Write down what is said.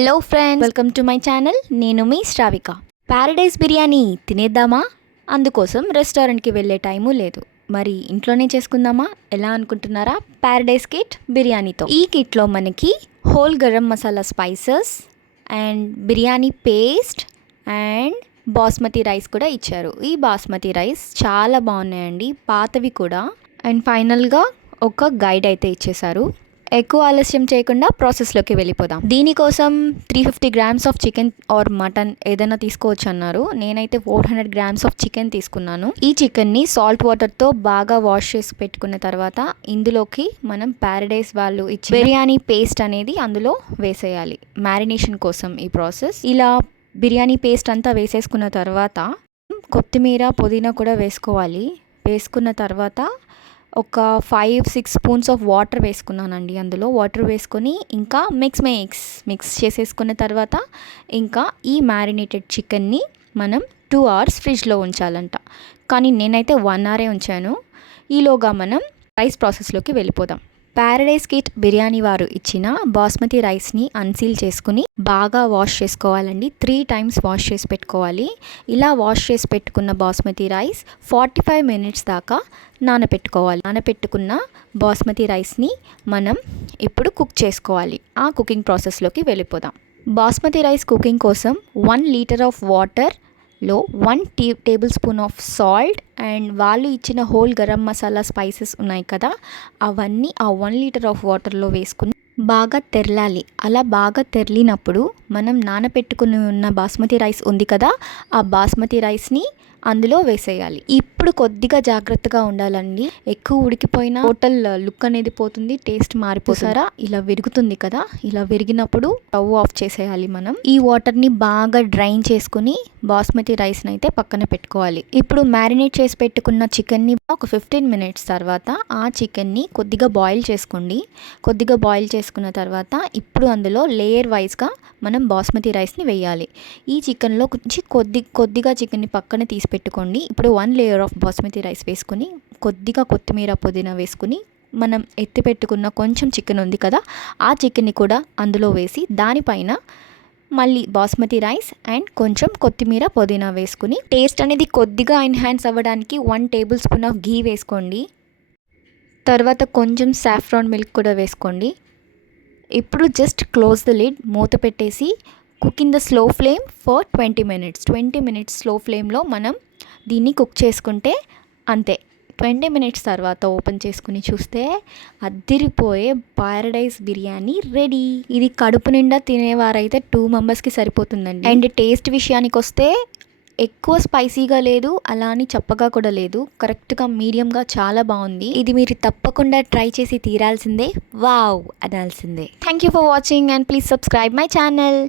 Hello friends, welcome to my channel. నేను మీ Shravika. Paradise biryani తినేద్దామా? అందుకోసం రెస్టారెంట్కి వెళ్ళే టైము లేదు. మరి ఇంట్లోనే చేసుకుందామా? ఎలా అనుకుంటున్నారా? ప్యారడైస్ కిట్ బిర్యానీతో. ఈ కిట్లో మనకి whole garam masala spices and biryani paste and basmati rice కూడా ఇచ్చారు. ఈ బాస్మతి రైస్ చాలా బాగున్నాయండి, పాతవి కూడా. అండ్ ఫైనల్గా ఒక గైడ్ అయితే ఇచ్చేశారు. ఎక్కువ ఆలస్యం చేయకుండా ప్రాసెస్లోకి వెళ్ళిపోదాం. దీనికోసం 350 grams of chicken or mutton ఏదైనా తీసుకోవచ్చు అన్నారు. నేనైతే 400 గ్రామ్స్ ఆఫ్ చికెన్ తీసుకున్నాను. ఈ చికెన్ని సాల్ట్ వాటర్తో బాగా వాష్ చేసి పెట్టుకున్న తర్వాత ఇందులోకి మనం ప్యారడైస్ వాళ్ళు ఇచ్చి బిర్యానీ పేస్ట్ అనేది అందులో వేసేయాలి మ్యారినేషన్ కోసం. ఈ ప్రాసెస్ ఇలా బిర్యానీ పేస్ట్ అంతా వేసేసుకున్న తర్వాత కొత్తిమీర పుదీనా కూడా వేసుకోవాలి. వేసుకున్న తర్వాత ఒక 5-6 స్పూన్స్ ఆఫ్ వాటర్ వేసుకున్నానండి. అందులో వాటర్ వేసుకొని ఇంకా మిక్స్ చేసేసుకున్న తర్వాత ఇంకా ఈ మ్యారినేటెడ్ చికెన్ని మనం 2 అవర్స్ ఫ్రిడ్జ్లో ఉంచాలంట. కానీ నేనైతే 1 అవరే ఉంచాను. ఈలోగా మనం రైస్ ప్రాసెస్లోకి వెళ్ళిపోదాం. ప్యారడైస్ కిట్ బిర్యానీ వారు ఇచ్చిన బాస్మతి రైస్ని అన్సీల్ చేసుకుని బాగా వాష్ చేసుకోవాలండి. 3 టైమ్స్ వాష్ చేసి పెట్టుకోవాలి. ఇలా వాష్ చేసి పెట్టుకున్న బాస్మతి రైస్ 45 మినిట్స్ దాకా నానపెట్టుకోవాలి. నానపెట్టుకున్న బాస్మతి రైస్ని మనం ఇప్పుడు కుక్ చేసుకోవాలి. ఆ కుకింగ్ ప్రాసెస్లోకి వెళ్ళిపోదాం. బాస్మతి రైస్ కుకింగ్ కోసం 1 లీటర్ ఆఫ్ వాటర్లో 1 table spoon of salt and వాళ్ళు ఇచ్చిన హోల్ గరం మసాలా స్పైసెస్ ఉన్నాయి కదా, అవన్నీ ఆ 1 లీటర్ ఆఫ్ వాటర్లో వేసుకుని బాగా తెరలాలి. అలా బాగా తెరలినప్పుడు మనం నానపెట్టుకుని ఉన్న బాస్మతి రైస్ ఉంది కదా, ఆ బాస్మతి రైస్ని అందులో వేసేయాలి. ఇప్పుడు కొద్దిగా జాగ్రత్తగా ఉండాలండి. ఎక్కువ ఉడికిపోయినా హోటల్ లుక్ అనేది పోతుంది, టేస్ట్ మారిపోతారా. ఇలా విరుగుతుంది కదా, ఇలా విరిగినప్పుడు స్టవ్ ఆఫ్ చేసేయాలి. మనం ఈ వాటర్ని బాగా డ్రైన్ చేసుకుని బాస్మతి రైస్ని అయితే పక్కన పెట్టుకోవాలి. ఇప్పుడు మ్యారినేట్ చేసి పెట్టుకున్న చికెన్ని ఒక 15 మినిట్స్ తర్వాత ఆ చికెన్ని కొద్దిగా బాయిల్ చేసుకోండి. కొద్దిగా బాయిల్ చేసుకున్న తర్వాత ఇప్పుడు అందులో లేయర్ వైజ్గా మనం బాస్మతి రైస్ని వేయాలి. ఈ చికెన్లో కొద్దిగా చికెన్ని పక్కన తీసి పెట్టుకోండి. ఇప్పుడు 1 లేయర్ ఆఫ్ బాస్మతి రైస్ వేసుకుని కొద్దిగా కొత్తిమీర పుదీనా వేసుకుని మనం ఎత్తి పెట్టుకున్న కొంచెం చికెన్ ఉంది కదా, ఆ చికెన్ని కూడా అందులో వేసి దానిపైన మళ్ళీ బాస్మతి రైస్ అండ్ కొంచెం కొత్తిమీర పుదీనా వేసుకుని టేస్ట్ అనేది కొద్దిగా ఎన్హాన్స్ అవ్వడానికి 1 టేబుల్ స్పూన్ ఆఫ్ ఘీ వేసుకోండి. తర్వాత కొంచెం సాఫ్రాన్ మిల్క్ కూడా వేసుకోండి. ఇప్పుడు జస్ట్ క్లోజ్ ద లిడ్, మూత పెట్టేసి cook in the slow flame for 20 minutes slow ఫ్లేమ్లో మనం దీన్ని కుక్ చేసుకుంటే అంతే. 20 మినిట్స్ తర్వాత ఓపెన్ చేసుకుని చూస్తే అద్దిరిపోయే ప్యారడైస్ బిర్యానీ రెడీ. ఇది కడుపు నిండా తినేవారైతే 2 మెంబర్స్కి సరిపోతుందండి. అండ్ టేస్ట్ విషయానికి వస్తే ఎక్కువ స్పైసీగా లేదు, అలా అని చప్పగా కూడా లేదు, కరెక్ట్గా మీడియంగా చాలా బాగుంది. ఇది మీరు తప్పకుండా ట్రై చేసి తీరాల్సిందే, వావ్ అనాల్సిందే. Thank you for watching and please subscribe my channel.